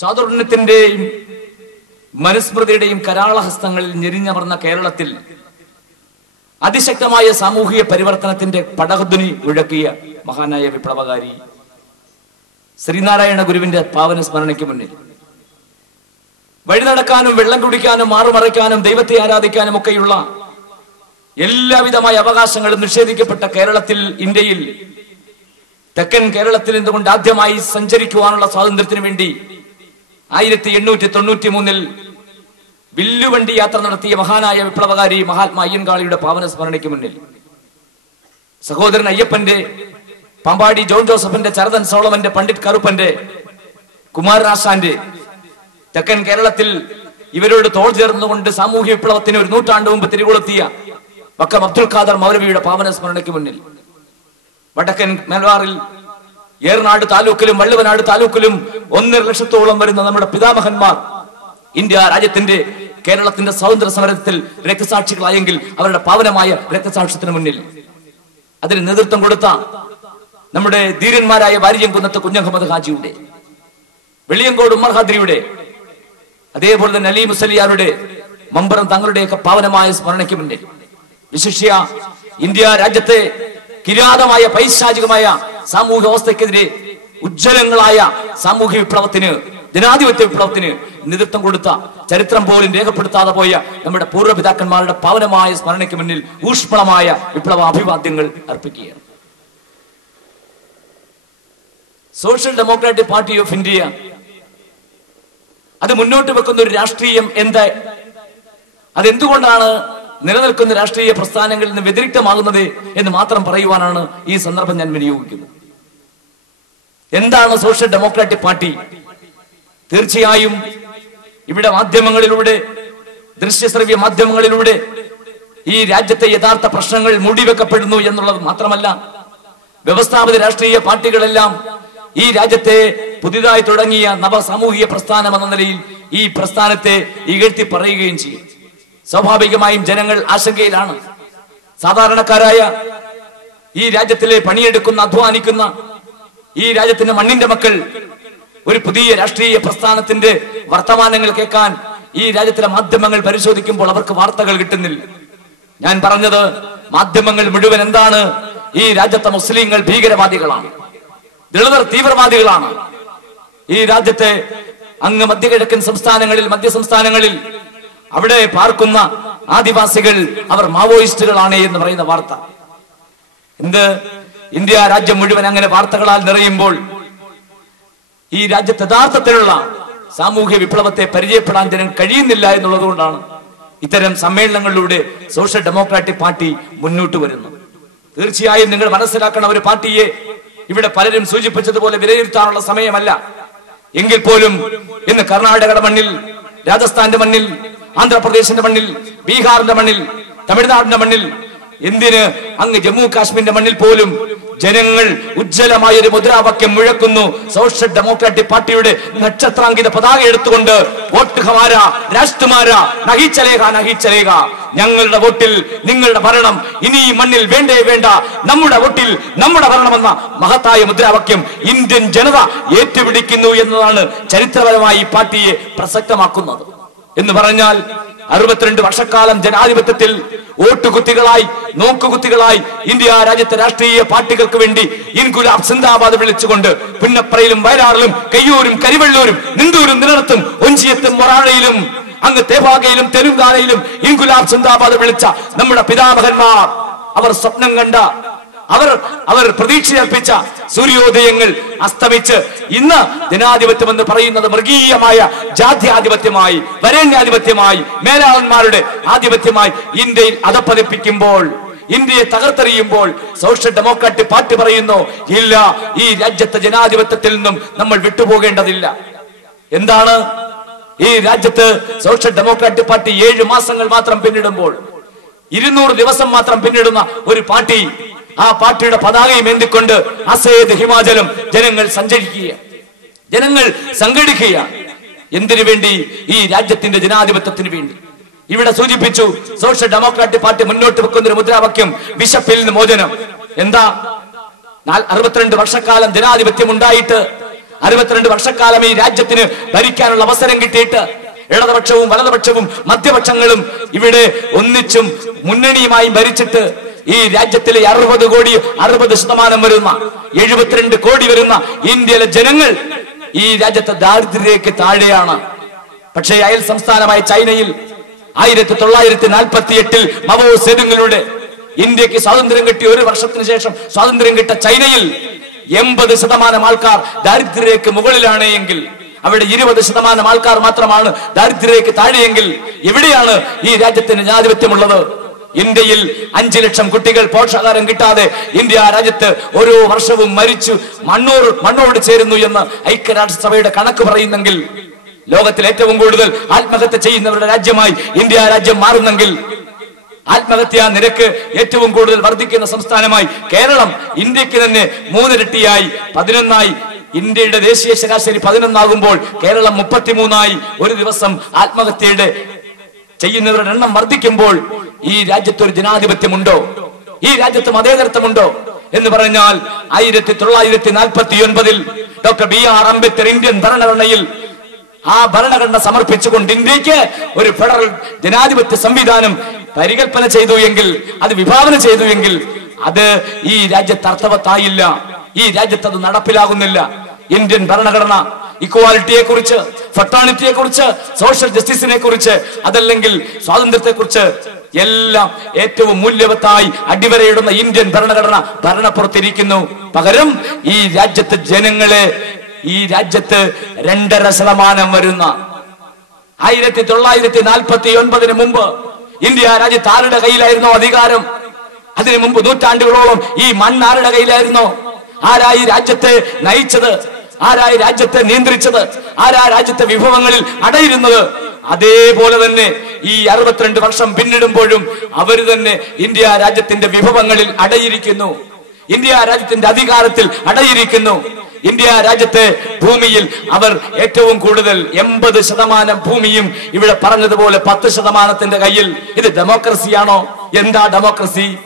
ചാതുർണ്യത്തിന്റെയും മനുസ്മൃതിയുടെയും കരാളഹസ്തങ്ങളിൽ ഞെരിഞ്ഞമർന്ന കേരളത്തിൽ അതിശക്തമായ സാമൂഹിക പരിവർത്തനത്തിന്റെ പടഹധ്വനി മുഴക്കിയ മഹാനായ വിപ്ലവകാരി ശ്രീനാരായണ ഗുരുവിന്റെ പാവന സ്മരണയ്ക്ക് മുന്നിൽ. വഴി നടക്കാനും വെള്ളം കുടിക്കാനും മാറുമറയ്ക്കാനും ദൈവത്തെ ആരാധിക്കാനും ഒക്കെയുള്ള എല്ലാവിധമായ അവകാശങ്ങളും നിഷേധിക്കപ്പെട്ട കേരളത്തിൽ ഇന്ത്യയിൽ തെക്കൻ കേരളത്തിൽ എന്തുകൊണ്ട് ആദ്യമായി സഞ്ചരിക്കുവാനുള്ള സ്വാതന്ത്ര്യത്തിന് വേണ്ടി ആയിരത്തി എണ്ണൂറ്റി തൊണ്ണൂറ്റി മൂന്നിൽ വില്ലുവണ്ടി യാത്ര നടത്തിയ മഹാനായ വിപ്ലവകാരി മഹാത്മാ അയ്യൻകാളിയുടെ പാവന സ്മരണയ്ക്ക് മുന്നിൽ. സഹോദരൻ അയ്യപ്പന്റെ പമ്പാടി ജോൺ ജോസഫിന്റെ ചരതൻ സോളമന്റെ പണ്ഡിറ്റ് കറുപ്പന്റെ കുമാരനാശാന്റെ തെക്കൻ കേരളത്തിൽ ഇവരോട് തോൾ ചേർന്നുകൊണ്ട് സാമൂഹ്യ വിപ്ലവത്തിന് ഒരു നൂറ്റാണ്ട് മുമ്പ് തിരികൊളുത്തിയ വക്കം അബ്ദുൽ ഖാദർ മൗലവിയുടെ പാവന സ്മരണയ്ക്ക് മുന്നിൽ. വടക്കൻ മലബാറിൽ ഏറനാട് താലൂക്കിലും വള്ളുവനാട് താലൂക്കിലും ഒന്നര ലക്ഷത്തോളം വരുന്ന നമ്മുടെ പിതാമഹന്മാർ ഇന്ത്യ രാജ്യത്തിന്റെ കേരളത്തിന്റെ സ്വാതന്ത്ര്യ സമരത്തിൽ രക്തസാക്ഷികളായെങ്കിൽ അവരുടെ പാവനമായ രക്തസാക്ഷ്യത്തിന് മുന്നിൽ. അതിന് നേതൃത്വം കൊടുത്ത നമ്മുടെ ധീരന്മാരായ വാര്യംകുന്നത്ത് കുഞ്ഞഹമ്മദ് ഹാജിയുടെ വെളിയങ്കോട് ഉമ്മർ ഹാദ്രിയുടെ അതേപോലെ തന്നെ അലി മുസലിയാരുടെ മമ്പറം തങ്ങളുടെയൊക്കെ പാവനമായ സ്മരണയ്ക്ക് മുന്നിൽ. വിശിഷ്യ ഇന്ത്യ രാജ്യത്തെ കിരാതമായ പൈശാചികമായ സാമൂഹ്യ അവസ്ഥക്കെതിരെ ഉജ്ജ്വലങ്ങളായ സാമൂഹ്യ വിപ്ലവത്തിന് ജനാധിപത്യ വിപ്ലവത്തിന് നേതൃത്വം കൊടുത്ത ചരിത്രം പോലും രേഖപ്പെടുത്താതെ പോയ നമ്മുടെ പൂർവപിതാക്കന്മാരുടെ പാവനമായ സ്മരണയ്ക്ക് മുന്നിൽ ഊഷ്മളമായ വിപ്ലവ അഭിവാദ്യങ്ങൾ അർപ്പിക്കുകയാണ്. Social democratic party of India അത് മുന്നോട്ട് വെക്കുന്ന ഒരു രാഷ്ട്രീയം എന്താ? അതെന്തുകൊണ്ടാണ് നിലനിൽക്കുന്ന രാഷ്ട്രീയ പ്രസ്ഥാനങ്ങളിൽ നിന്ന് വ്യതിരിക്തമാകുന്നത് എന്ന് മാത്രം പറയുവാനാണ് ഈ സന്ദർഭം ഞാൻ വിനിയോഗിക്കുന്നത് എന്താണ് സോഷ്യൽ ഡെമോക്രാറ്റിക് പാർട്ടി? തീർച്ചയായും ഇവിടെ മാധ്യമങ്ങളിലൂടെ ദൃശ്യശ്രവ്യ മാധ്യമങ്ങളിലൂടെ ഈ രാജ്യത്തെ യഥാർത്ഥ പ്രശ്നങ്ങൾ മൂടിവെക്കപ്പെടുന്നു എന്നുള്ളത് മാത്രമല്ല വ്യവസ്ഥാപിത രാഷ്ട്രീയ പാർട്ടികളെല്ലാം ഈ രാജ്യത്തെ പുതിയതായി തുടങ്ങിയ നവസാമൂഹിക പ്രസ്ഥാനം എന്ന നിലയിൽ ഈ പ്രസ്ഥാനത്തെ ഇകഴ്ത്തി പറയുകയും ചെയ്യും. സ്വാഭാവികമായും ജനങ്ങൾ ആശങ്കയിലാണ്. സാധാരണക്കാരായ ഈ രാജ്യത്തിലെ പണിയെടുക്കുന്ന അധ്വാനിക്കുന്ന ഈ രാജ്യത്തിന്റെ മണ്ണിന്റെ മക്കൾ ഒരു പുതിയ രാഷ്ട്രീയ പ്രസ്ഥാനത്തിന്റെ വർത്തമാനങ്ങൾ കേൾക്കാൻ ഈ രാജ്യത്തിലെ മാധ്യമങ്ങൾ പരിശോധിക്കുമ്പോൾ അവർക്ക് വാർത്തകൾ കിട്ടുന്നില്ല. ഞാൻ പറഞ്ഞത് മാധ്യമങ്ങൾ മുഴുവൻ എന്താണ്? ഈ രാജ്യത്തെ മുസ്ലിങ്ങൾ ഭീകരവാദികളാണ്. ദളിതർ തീവ്രവാദികളാണ്. ഈ രാജ്യത്തെ അങ്ങ് മധ്യകിഴക്കൻ സംസ്ഥാനങ്ങളിൽ മധ്യ സംസ്ഥാനങ്ങളിൽ അവിടെ പാർക്കുന്ന ആദിവാസികൾ അവർ മാവോയിസ്റ്റുകളാണ് എന്ന് പറയുന്ന വാർത്ത. എന്ത് ഇന്ത്യ രാജ്യം മുഴുവൻ അങ്ങനെ വാർത്തകളാൽ നിറയുമ്പോൾ ഈ രാജ്യത്ത് യഥാർത്ഥത്തിലുള്ള സാമൂഹ്യ വിപ്ലവത്തെ പരിചയപ്പെടാൻ ജനം കഴിയുന്നില്ല എന്നുള്ളത് കൊണ്ടാണ് ഇത്തരം സമ്മേളനങ്ങളിലൂടെ സോഷ്യൽ ഡെമോക്രാറ്റിക് പാർട്ടി മുന്നോട്ട് വരുന്നു. തീർച്ചയായും നിങ്ങൾ മനസ്സിലാക്കണം ഒരു പാർട്ടിയെ ഇവിടെ പലരും സൂചിപ്പിച്ചതുപോലെ വിലയിരുത്താനുള്ള സമയമല്ല. എങ്കിൽ പോലും ഇന്ന് കർണാടകയുടെ മണ്ണിൽ രാജസ്ഥാന്റെ മണ്ണിൽ ആന്ധ്രാപ്രദേശിന്റെ മണ്ണിൽ ബീഹാറിന്റെ മണ്ണിൽ തമിഴ്നാടിന്റെ മണ്ണിൽ എന്തിന് അങ്ങ് ജമ്മു കാശ്മീരിന്റെ മണ്ണിൽ പോലും ജനങ്ങൾ ഉജ്ജ്വലമായ ഒരു മുദ്രാവാക്യം മുഴക്കുന്നു. സോഷ്യൽ ഡെമോക്രാറ്റിക് പാർട്ടിയുടെ നക്ഷത്രാങ്കിത പതാക എടുത്തുകൊണ്ട് വോട്ട് ഹമാര രാഷ്ട്രമാര നഹിച്ചലേക നഹിച്ചലേക ഞങ്ങളുടെ വോട്ടിൽ നിങ്ങളുടെ ഭരണം ഇനി ഈ മണ്ണിൽ വേണ്ടേ വേണ്ട. നമ്മുടെ വോട്ടിൽ നമ്മുടെ ഭരണമെന്ന മഹത്തായ മുദ്രാവാക്യം ഇന്ത്യൻ ജനത ഏറ്റുപിടിക്കുന്നു എന്നതാണ് ചരിത്രപരമായി ഈ പാർട്ടിയെ പ്രസക്തമാക്കുന്നത്. എന്ന് പറഞ്ഞാൽ അറുപത്തിരണ്ട് വർഷക്കാലം ജനാധിപത്യത്തിൽ വോട്ടുകുത്തികളായി നോക്കുകുത്തികളായി ഇന്ത്യ രാജ്യത്തെ രാഷ്ട്രീയ പാർട്ടികൾക്ക് വേണ്ടി ഇൻകുലാബ് സിന്ദാബാദ് വിളിച്ചുകൊണ്ട് പുന്നപ്പറയിലും വയലാറിലും കയ്യൂരും കരിവള്ളൂരും നിന്ദൂരും നിലനിർത്തും ഒഞ്ചിയത്തും മൊറാഴയിലും അങ്ങ് തേവാഗയിലും തെലുങ്കാനയിലും ഇൻകുലാബ് സിന്ദാബാദ് വിളിച്ച നമ്മുടെ പിതാമഹന്മാർ. അവർ സ്വപ്നം കണ്ട അവർ അവർ പ്രതീക്ഷയർപ്പിച്ച സൂര്യോദയങ്ങൾ അസ്തമിച്ച് ഇന്ന് ജനാധിപത്യം എന്ന് പറയുന്നത് മൃഗീയമായ ജാത്യാധിപത്യമായി വരേണ്യാധിപത്യമായി മേലാളന്മാരുടെ ആധിപത്യമായി ഇന്ത്യയിൽ അതപ്പതിപ്പിക്കുമ്പോൾ ഇന്ത്യയെ തകർത്തെറിയുമ്പോൾ സോഷ്യൽ ഡെമോക്രാറ്റിക് പാർട്ടി പറയുന്നു ഇല്ല ഈ രാജ്യത്തെ ജനാധിപത്യത്തിൽ നിന്നും നമ്മൾ വിട്ടുപോകേണ്ടതില്ല. എന്താണ്? ഈ രാജ്യത്ത് സോഷ്യൽ ഡെമോക്രാറ്റിക് പാർട്ടി ഏഴ് മാസങ്ങൾ മാത്രം പിന്നിടുമ്പോൾ ഇരുന്നൂറ് ദിവസം മാത്രം പിന്നിടുന്ന ഒരു പാർട്ടി ആ പാർട്ടിയുടെ പതാകയും എന്തിക്കൊണ്ട് അസേത് ഹിമാചലം ജനങ്ങൾ സഞ്ചരിക്കുക ജനങ്ങൾ സംഘടിക്കുക എന്തിനു വേണ്ടി? ഈ രാജ്യത്തിന്റെ ജനാധിപത്യത്തിന് വേണ്ടി. ഇവിടെ സൂചിപ്പിച്ചു സോഷ്യൽ ഡെമോക്രാറ്റിക് പാർട്ടി മുന്നോട്ട് വെക്കുന്ന ഒരു മുദ്രാവാക്യം ബിഷപ്പിൽ നിന്ന് മോചനം. എന്താ? അറുപത്തിരണ്ട് വർഷക്കാലം ജനാധിപത്യം ഉണ്ടായിട്ട് അറുപത്തിരണ്ട് വർഷക്കാലം ഈ രാജ്യത്തിന് ഭരിക്കാനുള്ള അവസരം കിട്ടിയിട്ട് ഇടതുപക്ഷവും വലതുപക്ഷവും മധ്യപക്ഷങ്ങളും ഇവിടെ ഒന്നിച്ചും മുന്നണിയുമായി ഭരിച്ചിട്ട് ഈ രാജ്യത്തിലെ അറുപത് കോടി അറുപത് ശതമാനം വരുന്ന എഴുപത്തിരണ്ട് കോടി വരുന്ന ഇന്ത്യയിലെ ജനങ്ങൾ ഈ രാജ്യത്തെ ദാരിദ്ര്യക്ക് താഴെയാണ്. പക്ഷേ അയൽ സംസ്ഥാനമായ ചൈനയിൽ ആയിരത്തി തൊള്ളായിരത്തി നാൽപ്പത്തി എട്ടിൽ മവോ സെതുങ്ങളുടെ ഇന്ത്യയ്ക്ക് സ്വാതന്ത്ര്യം കിട്ടിയ ഒരു വർഷത്തിന് ശേഷം സ്വാതന്ത്ര്യം കിട്ട ചൈനയിൽ എൺപത് ശതമാനം ആൾക്കാർ ദാരിദ്ര്യക്ക് മുകളിലാണ് എങ്കിൽ അവിടെ ഇരുപത് ശതമാനം ആൾക്കാർ മാത്രമാണ് ദാരിദ്ര്യക്ക് താഴെയെങ്കിൽ എവിടെയാണ് ഈ രാജ്യത്തിന് ജനാധിപത്യമുള്ളത്? ഇന്ത്യയിൽ അഞ്ചു ലക്ഷം കുട്ടികൾ പോഷകാഹാരം കിട്ടാതെ ഇന്ത്യ രാജ്യത്ത് ഓരോ വർഷവും മരിച്ചു. മണ്ണൂർ മണ്ണോട് ചേരുന്നു എന്ന് ഐക്യരാഷ്ട്രസഭയുടെ കണക്ക് പറയുന്നെങ്കിൽ ലോകത്തിൽ ഏറ്റവും കൂടുതൽ ആത്മഹത്യ ചെയ്യുന്നവരുടെ രാജ്യമായി ഇന്ത്യ രാജ്യം മാറുന്നെങ്കിൽ ആത്മഹത്യാ നിരക്ക് ഏറ്റവും കൂടുതൽ വർദ്ധിക്കുന്ന സംസ്ഥാനമായി കേരളം ഇന്ത്യയ്ക്ക് തന്നെ മൂന്നിരട്ടിയായി പതിനൊന്നായി. ഇന്ത്യയുടെ ദേശീയ ശരാശരി പതിനൊന്നാകുമ്പോൾ കേരളം മുപ്പത്തിമൂന്നായി. ഒരു ദിവസം ആത്മഹത്യയുടെ ചെയ്യുന്നവരുടെ എണ്ണം വർദ്ധിക്കുമ്പോൾ ഈ രാജ്യത്ത് ഒരു ജനാധിപത്യമുണ്ടോ? ഈ രാജ്യത്ത് മതേതരത്വമുണ്ടോ? എന്ന് പറഞ്ഞാൽ ആയിരത്തി തൊള്ളായിരത്തി നാൽപ്പത്തി ഒൻപതിൽ doctor B R Ambedkar Indian ഭരണഘടനയിൽ ആ ഭരണഘടന സമർപ്പിച്ചുകൊണ്ട് ഇന്ത്യയ്ക്ക് ഒരു ഫെഡറൽ ജനാധിപത്യ സംവിധാനം പരികൽപ്പന ചെയ്തു എങ്കിൽ അത് വിഭാവന ചെയ്തു എങ്കിൽ അത് ഈ രാജ്യത്ത് അർത്ഥവത്തായില്ല. ഈ രാജ്യത്ത് അത് നടപ്പിലാകുന്നില്ല. ഇന്ത്യൻ ഭരണഘടന ഇക്വാലിറ്റിയെ കുറിച്ച് ഫെർട്ടാണിറ്റിയെ കുറിച്ച് സോഷ്യൽ ജസ്റ്റിസിനെ കുറിച്ച് അതല്ലെങ്കിൽ സ്വാതന്ത്ര്യത്തെ കുറിച്ച് എല്ലാം ഏറ്റവും മൂല്യവത്തായി അടിവരയിടുന്ന ഇന്ത്യൻ ഭരണഘടന ഭരണപ്പുറത്തിരിക്കുന്നു. പകരം ഈ രാജ്യത്തെ ജനങ്ങളെ ഈ രാജ്യത്ത് രണ്ടര ശതമാനം വരുന്ന ആയിരത്തി തൊള്ളായിരത്തി നാൽപ്പത്തി ഒൻപതിന് മുമ്പ് ഇന്ത്യ രാജ്യത്ത് ആരുടെ കയ്യിലായിരുന്നോ അധികാരം? അതിനു മുമ്പ് നൂറ്റാണ്ടുകളോളം ഈ മണ്ണ് ആരുടെ കയ്യിലായിരുന്നോ? ആരാ ഈ രാജ്യത്തെ നയിച്ചത്? ആരാ ഈ രാജ്യത്തെ നിയന്ത്രിച്ചത്? ആരാ രാജ്യത്തെ വിഭവങ്ങളിൽ അടയിരുന്നത്? അതേപോലെ തന്നെ ഈ അറുപത്തിരണ്ട് വർഷം പിന്നിടുമ്പോഴും അവർ തന്നെ ഇന്ത്യ രാജ്യത്തിന്റെ വിഭവങ്ങളിൽ അടയിരിക്കുന്നു. ഇന്ത്യ രാജ്യത്തിന്റെ അധികാരത്തിൽ അടയിരിക്കുന്നു. ഇന്ത്യ രാജ്യത്തെ ഭൂമിയിൽ അവർ ഏറ്റവും കൂടുതൽ എൺപത് ശതമാനം ഭൂമിയും ഇവിടെ പറഞ്ഞതുപോലെ പത്ത് ശതമാനത്തിന്റെ കയ്യിൽ. ഇത് ഡെമോക്രസിയാണോ എന്താ ഡെമോക്രസി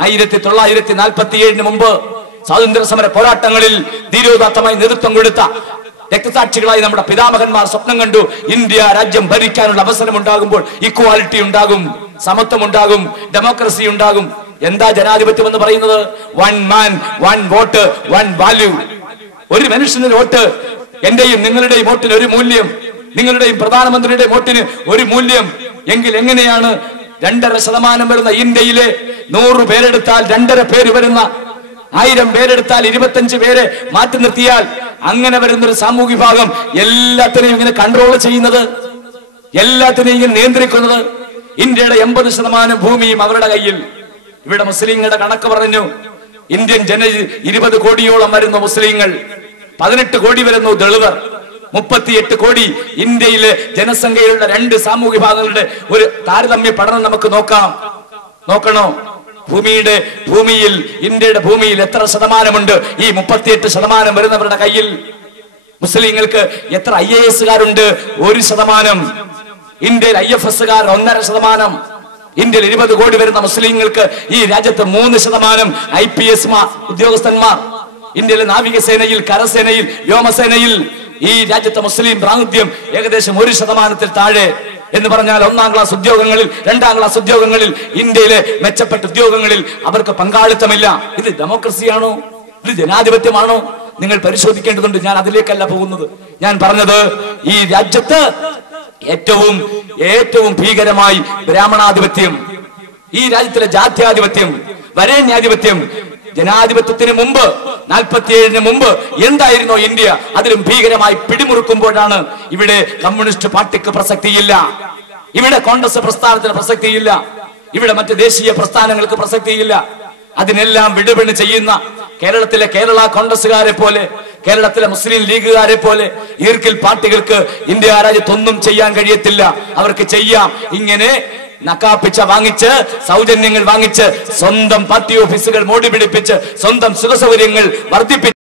ആയിരത്തി തൊള്ളായിരത്തി നാൽപ്പത്തി ഏഴിന് മുമ്പ് സ്വാതന്ത്ര്യ സമര പോരാട്ടങ്ങളിൽ ധീരോദാത്തമായി നേതൃത്വം കൊടുത്ത രക്തസാക്ഷികളായി നമ്മുടെ പിതാമഹന്മാർ സ്വപ്നം കണ്ടു. ഇന്ത്യ രാജ്യം ഭരിക്കാനുള്ള അവസരം ഉണ്ടാകുമ്പോൾ ഇക്വാലിറ്റി ഉണ്ടാകും സമത്വം ഉണ്ടാകും ഡെമോക്രസി ഉണ്ടാകും. എന്താ ജനാധിപത്യം എന്ന് പറയുന്നത്? One man one vote one value ഒരു മനുഷ്യന് വോട്ട് എന്റെയും നിങ്ങളുടെയും വോട്ടിന് ഒരു മൂല്യം. നിങ്ങളുടെയും പ്രധാനമന്ത്രിയുടെ വോട്ടിന് ഒരു മൂല്യം. എങ്കിൽ എങ്ങനെയാണ് രണ്ടര ശതമാനം വരുന്ന ഇന്ത്യയിലെ നൂറ് പേരെടുത്താൽ രണ്ടര പേര് വരുന്ന ആയിരം പേരെടുത്താൽ ഇരുപത്തഞ്ച് പേരെ മാറ്റി നിർത്തിയാൽ അങ്ങനെ വരുന്ന ഒരു സാമൂഹ്യ വിഭാഗം എല്ലാത്തിനെയും ഇങ്ങനെ കൺട്രോൾ ചെയ്യുന്നത് എല്ലാത്തിനെയും ഇങ്ങനെ നിയന്ത്രിക്കുന്നത്. ഇന്ത്യയുടെ എൺപത് ശതമാനം ഭൂമിയും അവരുടെ കയ്യിൽ. ഇവിടെ മുസ്ലിങ്ങളുടെ കണക്ക് പറഞ്ഞു. ഇന്ത്യൻ ജന ഇരുപത് കോടിയോളം വരുന്ന മുസ്ലിങ്ങൾ പതിനെട്ട് കോടി വരുന്നു ദളിതർ മുപ്പത്തിയെട്ട് കോടി ഇന്ത്യയിലെ ജനസംഖ്യയിലുള്ള രണ്ട് സാമൂഹ്യ ഭാഗങ്ങളുടെ ഒരു താരതമ്യ പഠനം നമുക്ക് നോക്കാം. നോക്കണോ? ഭൂമിയുടെ ഭൂമിയിൽ ഇന്ത്യയുടെ ഭൂമിയിൽ എത്ര ശതമാനമുണ്ട്? ഈ മുപ്പത്തിയെട്ട് ശതമാനം വരുന്നവരുടെ കയ്യിൽ മുസ്ലിങ്ങൾക്ക് എത്ര ഐ എ എസുകാരുണ്ട് ഒരു ശതമാനം. ഇന്ത്യയിൽ ഐ എഫ് എസുകാർ ഒന്നര ശതമാനം. ഇന്ത്യയിൽ ഇരുപത് കോടി വരുന്ന മുസ്ലിങ്ങൾക്ക് ഈ രാജ്യത്ത് മൂന്ന് ശതമാനം ഐ പി എസ് ഉദ്യോഗസ്ഥന്മാർ. ഇന്ത്യയിലെ നാവികസേനയിൽ കരസേനയിൽ വ്യോമസേനയിൽ ഈ രാജ്യത്തെ മുസ്ലിം പ്രാതിനിധ്യം ഏകദേശം ഒരു ശതമാനത്തിൽ താഴെ. എന്ന് പറഞ്ഞാൽ ഒന്നാം ക്ലാസ് ഉദ്യോഗങ്ങളിൽ രണ്ടാം ക്ലാസ് ഉദ്യോഗങ്ങളിൽ ഇന്ത്യയിലെ മെച്ചപ്പെട്ട ഉദ്യോഗങ്ങളിൽ അവർക്ക് പങ്കാളിത്തമില്ല. ഇത് ഡെമോക്രസിയാണോ? ഇത് ജനാധിപത്യമാണോ? നിങ്ങൾ പരിശോധിക്കേണ്ടതുണ്ട്. ഞാൻ അതിലേക്കല്ല പോകുന്നത്. ഞാൻ പറഞ്ഞത് ഈ രാജ്യത്ത് ഏറ്റവും ഏറ്റവും ഭീകരമായി ബ്രാഹ്മണാധിപത്യം ഈ രാജ്യത്തിലെ ജാത്യാധിപത്യം വരേണ്യാധിപത്യം ജനാധിപത്യത്തിന് മുമ്പ് നാൽപ്പത്തിയേഴിന് മുമ്പ് എന്തായിരുന്നോ ഇന്ത്യ? അതിലും ഭീകരമായി പിടിമുറുക്കുമ്പോഴാണ് ഇവിടെ കമ്മ്യൂണിസ്റ്റ് പാർട്ടിക്ക് പ്രസക്തിയില്ല. ഇവിടെ കോൺഗ്രസ് പ്രസ്ഥാനത്തിന് പ്രസക്തിയില്ല. ഇവിടെ മറ്റ് ദേശീയ പ്രസ്ഥാനങ്ങൾക്ക് പ്രസക്തിയില്ല. അതിനെല്ലാം വിടുപണി ചെയ്യുന്ന കേരളത്തിലെ കേരള കോൺഗ്രസുകാരെ പോലെ കേരളത്തിലെ മുസ്ലിം ലീഗുകാരെ പോലെ ഈർക്കിൽ പാർട്ടികൾക്ക് ഇന്ത്യ രാജ്യത്തൊന്നും ചെയ്യാൻ കഴിയത്തില്ല. അവർക്ക് ചെയ്യാം. ഇങ്ങനെ നക്കാപ്പിച്ച വാങ്ങിച്ച് സൗജന്യങ്ങൾ വാങ്ങിച്ച് സ്വന്തം പാർട്ടി ഓഫീസുകൾ മോടി പിടിപ്പിച്ച് സ്വന്തം സുഖസൗകര്യങ്ങൾ വർദ്ധിപ്പിച്ച്